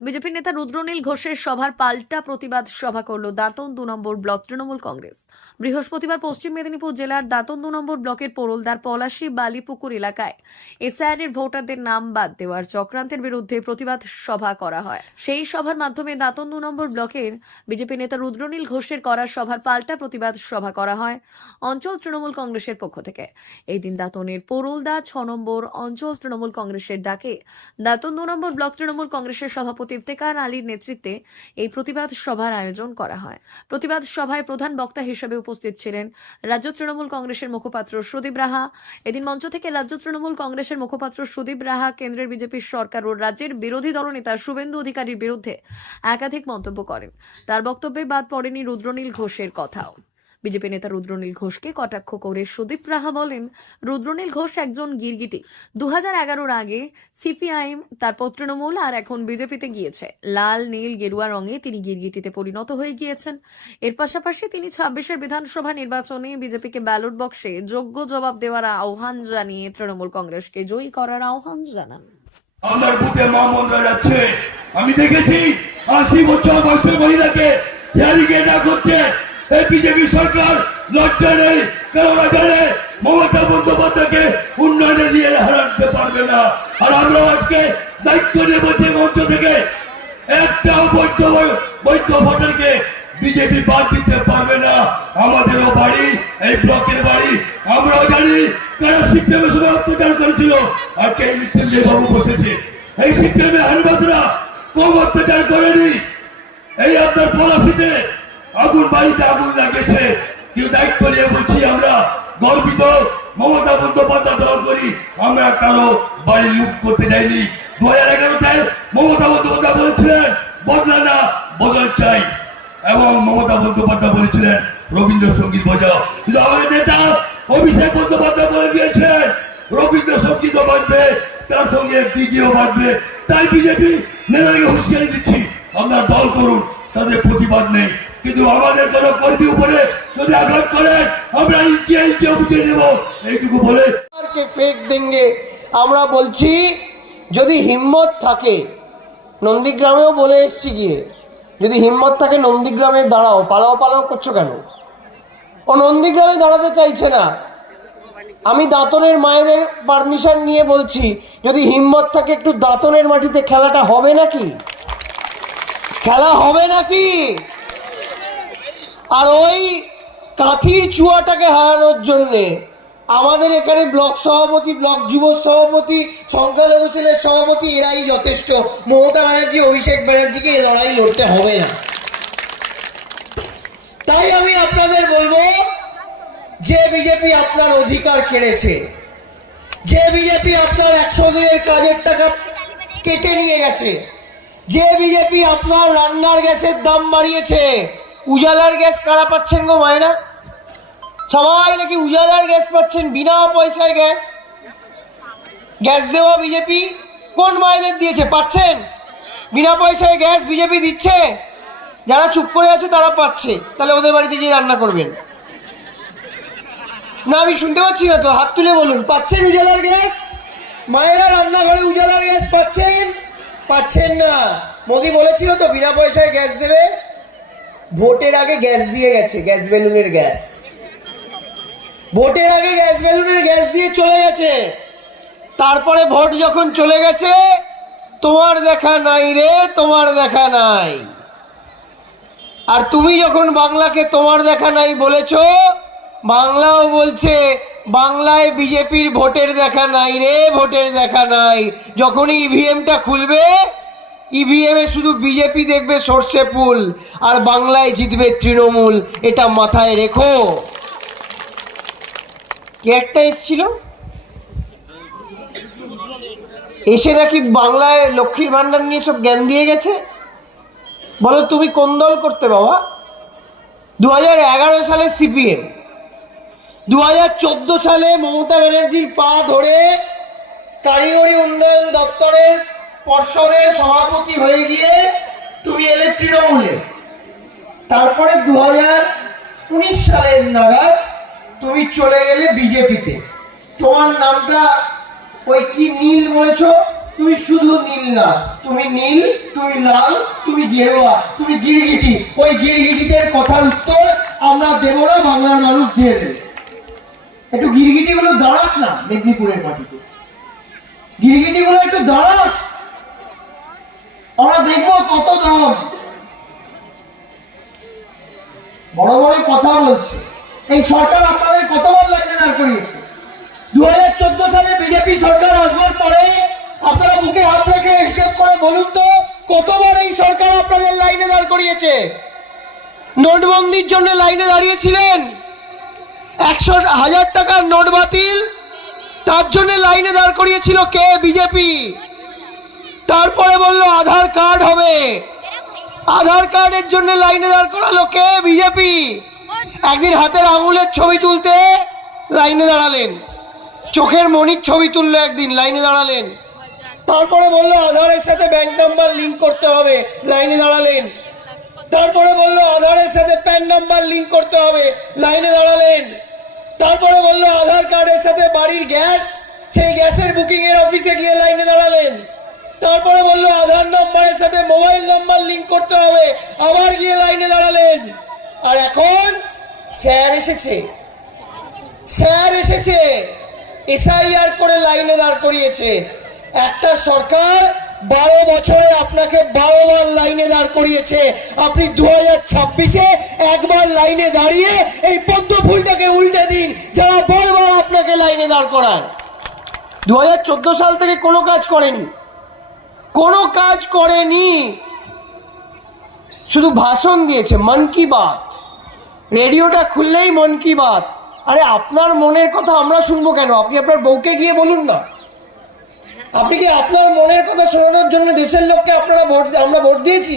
BJP নেতা রুদ্রনীল ঘোষের সভার পাল্টা প্রতিবাদ সভা করল দাঁতন দু নম্বর ব্লক তৃণমূল কংগ্রেস। বৃহস্পতিবার পশ্চিম মেদিনীপুর জেলার দাঁতন দু নম্বর ব্লকের পোরলদার পলাশী বালিপুকুর এলাকায় এসআইআর ভোটারদের নাম বাদ দেওয়ার চক্রান্তের বিরুদ্ধে প্রতিবাদ সভা করা হয়। সেই সভার মাধ্যমে দাঁতন দু নম্বর ব্লকের বিজেপি নেতা রুদ্রনীল ঘোষের করা সভার পাল্টা প্রতিবাদ সভা করা হয় অঞ্চল তৃণমূল কংগ্রেসের পক্ষ থেকে। এই দিন দাঁতনের পোরলদা ছ নম্বর অঞ্চল তৃণমূল কংগ্রেসের ডাকে দাঁতন দু নম্বর ব্লক তৃণমূল কংগ্রেসের সভাপতি ইফতেকার আলীর নেতৃত্বে এই প্রতিবাদ সভার আয়োজন করা হয়। প্রতিবাদ সভায় প্রধান বক্তা হিসেবে উপস্থিত ছিলেন রাজ্য তৃণমূল কংগ্রেসের মুখপাত্র সুদীপ রাহা। এদিন মঞ্চ থেকে রাজ্য তৃণমূল কংগ্রেসের মুখপাত্র সুদীপ রাহা, কেন্দ্রের বিজেপির সরকার ও রাজ্যের বিরোধী দলনেতা শুভেন্দু অধিকারীর বিরুদ্ধে একাধিক মন্তব্য করেন। তার বক্তব্যে বাদ পড়েনি রুদ্রনীল ঘোষের কথাও। বিজেপি নেতা রুদ্রনীল ঘোষকে কটাক্ষ করে সুদীপ রাহা বলেন, রুদ্রনীল ঘোষ একজন গিরগিটি। দু হাজার এগারোর আগে সিপিআইএম তারপর তৃণমূল আর এখন বিজেপিতে গিয়েছে। লাল, নীল, গেরুয়া রঙে তিনি গিরগিটিতে পরিণত হয়ে গিয়েছেন। এর পাশাপাশি তিনি ছাব্বিশের বিধানসভা নির্বাচনে বিজেপিকে ব্যালট বক্সে যোগ্য জবাব দেওয়ার আহ্বান জানিয়ে তৃণমূল কংগ্রেসকে জয়ী করার আহ্বান জানান। আপনার বুকে মা যাচ্ছে। আমি দেখেছি আশি বছর বয়সের মহিলাকে করছে এই বিজেপি সরকার লজ্জা নেই কেননা জানে মমতা বন্দ্যোপাধ্যায়কে উন্নয়নে দিয়ে হারাতে পারবে না। আর আমরা আজকে দায়িত্ব নেব যে মঞ্চ থেকে একটাও বৈধ বৈধ ভোটারকে বিজেপি বাদ দিতে পারবে না। আমাদেরও বাড়ি, এই ব্লকের বাড়ি। আমরাও জানি কারা সিপিএমের সময় অত্যাচার করেছিল। আর কে মৃত্যুঞ্জয় বাবু বসেছে। এই সিপিএমে হারবাদরা কম অত্যাচার করেনি। এই আপনার পলাশিতে আগুন বাড়িতে আগুন লাগেছে। কেউ দায়িত্ব নিয়ে বলছি, আমরা গর্বিত। মমতা বন্দ্যোপাধ্যায় দল করি, আমরা কারও বাড়ি লুট করতে যাইনি। দু হাজার এগারোটায় মমতা বন্দ্যোপাধ্যায় বলেছিলেন বদলা না, বদল চাই। এবং মমতা বন্দ্যোপাধ্যায় বলেছিলেন, রবীন্দ্রসঙ্গীত বাজাও। কিন্তু আমাদের নেতা অভিষেক বন্দ্যোপাধ্যায় বলে দিয়েছেন রবীন্দ্রসঙ্গীত বাজবে, তার সঙ্গে ডিজিও বাজবে। তাই বিজেপি নেতাকে হুঁশিয়ারি দিচ্ছি, আপনার দল করুন। তাদের প্রতিবাদ নেই। কিন্তু আমাদের কোন কর্মী উপরে যদি আঘাত করেন আমরা ইঞ্চি ইঞ্চি বুঝে নেব। এইটুকু বলে ফেক দেঙ্গে। আমরা বলছি, যদি হিম্মত থাকে, নন্দীগ্রামেও বলে এসছি গিয়ে, যদি হিম্মত থাকে নন্দীগ্রামে দাঁড়াও, পালাও পালাও করছ কেন? ও নন্দীগ্রামে দাঁড়াতে চাইছে না। আমি দাঁতনের মায়েদের পারমিশন নিয়ে বলছি, যদি হিম্মত থাকে একটু দাঁতনের মাটিতে খেলাটা হবে নাকি? খেলা হবে নাকি? আর ওই কাঁথির চুয়াটাকে হারানোর জন্যে আমাদের এখানে ব্লক সভাপতি, ব্লক যুব সভাপতি, সংখ্যালঘু সেলের সভাপতি এরাই যথেষ্ট। মমতা ব্যানার্জি, অভিষেক ব্যানার্জিকে এই লড়াই লড়তে হবে না। তাই আমি আপনাদের বলব, যে বিজেপি আপনার অধিকার কেড়েছে, যে বিজেপি আপনার একশো দিনের কাজের টাকা কেটে নিয়ে গেছে যে বিজেপি আপনার রান্নার গ্যাসের দাম বাড়িয়েছে, উজালার গ্যাস কারা পাচ্ছেন গো মায়েরা? সবাই নাকি উজালার গ্যাস পাচ্ছেন বিনা পয়সায় গ্যাস? গ্যাস দেওয়া বিজেপি? কোন মায়েদের দিয়েছে? পাচ্ছেন? বিনা পয়সায় গ্যাস বিজেপি দিচ্ছে? যারা চুপ করে আছে তারা পাচ্ছে। তাহলে ওদের বাড়িতে গিয়ে রান্না করবেন। না, আমি শুনতে পাচ্ছি না তো, হাত তুলে বলুন। পাচ্ছেন উজালার গ্যাস? মায়েরা রান্নাঘরে উজালার গ্যাস পাচ্ছেন? পাচ্ছেন না। মোদি বলেছিল তো, বিনা পয়সায় গ্যাস দেবে। ভোটের আগে গ্যাস দিয়ে গেছে, গ্যাস বেলুনের গ্যাস। ভোটের আগে গ্যাস বেলুনের গ্যাস দিয়ে চলে গেছে। তারপরে ভোট যখন চলে গেছে, তোমার দেখা নাই রে, তোমার দেখা নাই। আর তুমি যখন বাংলাকে তোমার দেখা নাই বলেছ, বাংলাও বলছে বাংলায় বিজেপির ভোটের দেখা নাই রে, ভোটের দেখা নাই। যখনই ইভিএমটা খুলবে, ইভিএম শুধু বিজেপি দেখবে সর্ষে ফুল, আর বাংলায় জিতবে তৃণমূল। এটা মাথায় রেখো। কে একটা এসছিল? এসে নাকি বাংলায় লক্ষ্মীর ভান্ডার নিয়ে সব জ্ঞান দিয়ে গেছে? বলো তুমি কোন দল করতে বাবা? দু হাজার এগারো সালে সিপিএম। দু হাজার চোদ্দ সালে মমতা ব্যানার্জির পা ধরে কারিগরি উন্নয়ন দপ্তরের পর্ষদের সভাপতি হয়ে গিয়ে তুমি এলে তৃণমূলে তারপরে দু উনিশ সালের নাগাদ তুমি চলে গেলে বিজেপিতে। তোমার নামটা ওই কি নীল বলেছ? তুমি শুধু নীল না, তুমি নীল, তুমি লাল, তুমি গেরুয়া, তুমি গিরগিটি। ওই গিরগিটিদের কথার উত্তর আমরা দেব না, বাংলার মানুষ দিয়ে দেবে। একটু গিরগিটি গুলো দাঁড়াক না মেদিনীপুরের মাটিতে। গিরগিটি গুলো একটু দাঁড়াক আমরা দেখব কত দাম বড় বড় কথা বলছে। এই সরকার আপনাদের কতবার লাইনে দাঁড় করিয়েছে? দু হাজার চোদ্দ সালে বিজেপি সরকার আসবার পরে আপনারা বুকে হাত রেখে হিসেব করে বলুন তো, কতবার এই সরকার আপনাদের লাইনে দাঁড় করিয়েছে? নোটবন্দির জন্য লাইনে দাঁড়িয়েছিলেন? একশো হাজার টাকার নোট বাতিল। তার জন্য লাইনে দাঁড় করিয়েছিল কে? বিজেপি। তারপরে বলল, আধার কার্ড হবে। আধার কার্ডের জন্য লাইনে দাঁড় করালো কে? বিজেপি। একদিন হাতের আঙুলের ছবি তুলতে লাইনে দাঁড়ালেন। চোখের মনির ছবি তুললো একদিন, লাইনে দাঁড়ালেন। তারপরে বলল, আধারের সাথে ব্যাংক নাম্বার লিঙ্ক করতে হবে, লাইনে দাঁড়ালেন। তারপরে বলল, আধারের সাথে প্যান নাম্বার লিঙ্ক করতে হবে, লাইনে দাঁড়ালেন। তারপরে বলল, আধার কার্ডের সাথে বাড়ির গ্যাস, সেই গ্যাসের বুকিং এর অফিসে গিয়ে লাইনে দাঁড়ালেন। তারপরে বলল, আধার নাম্বারের সাথে মোবাইল নম্বর লিংক করতে হবে। আবার গিয়ে লাইনে দাঁড়ালেন। আর এখন স্যার এসেছে। স্যার এসেছে। এসআইআর করে লাইনে দাঁড় করিয়েছে। একটা সরকার বারো বছরে আপনাকে বারো বার লাইনে দাঁড় করিয়েছে। আপনি দু হাজার ছাব্বিশে একবার লাইনে দাঁড়িয়ে এই পদ্ম ফুলটাকে উল্টে দিন, যারা বারবার আপনাকে লাইনে দাঁড় করায়। দু হাজার চোদ্দ সাল থেকে কোনো কাজ করেনি। কোনো কাজ করেনি। শুধু ভাষণ দিয়েছে, মন কি বাত। রেডিওটা খুললেই মন কি বাত। আরে, আপনার মনের কথা আমরা শুনব কেন? আপনি আপনার বউকে গিয়ে বলুন না। আপনি কি আপনার মনের কথা শোনানোর জন্য দেশের লোককে আপনারা ভোট আমরা ভোট দিয়েছি?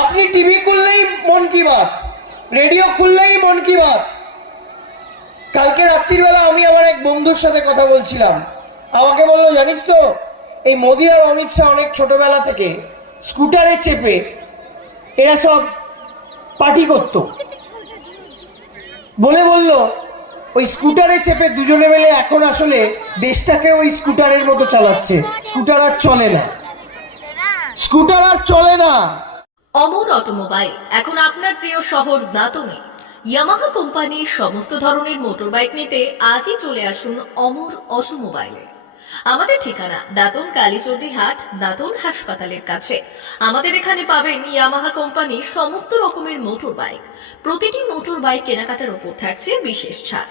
আপনি টিভি খুললেই মন কি বাত? রেডিও খুললেই মন কি বাত? কালকে রাত্রিবেলা আমি আমার এক বন্ধুর সাথে কথা বলছিলাম। আমাকে বলল, জানিস তো, এই মোদি আর অমিত শাহ অনেক ছোটবেলা থেকে স্কুটারে চেপে এরা সব পার্টি করতো। বলে বলল ওই স্কুটারে চেপে দুজনে মিলে এখন আসলে দেশটাকে ওই স্কুটারের মতো চালাচ্ছে। স্কুটার আর চলে না। স্কুটার আর চলে না। অমর অটোমোবাইল, এখন আপনার প্রিয় শহর দাতনে। ইয়ামাহা কোম্পানির সমস্ত ধরনের মোটরবাইক নিতে আজই চলে আসুন অমর অটোমোবাইলে। আমাদের ঠিকানা দাতন কালীচর্দি হাট, দাতন হাসপাতালের কাছে। আমাদের এখানে পাবেন ইয়ামাহা কোম্পানির সমস্ত রকমের মোটর বাইক প্রতিটি মোটর বাইক কেনাকাটার উপর থাকছে বিশেষ ছাড়।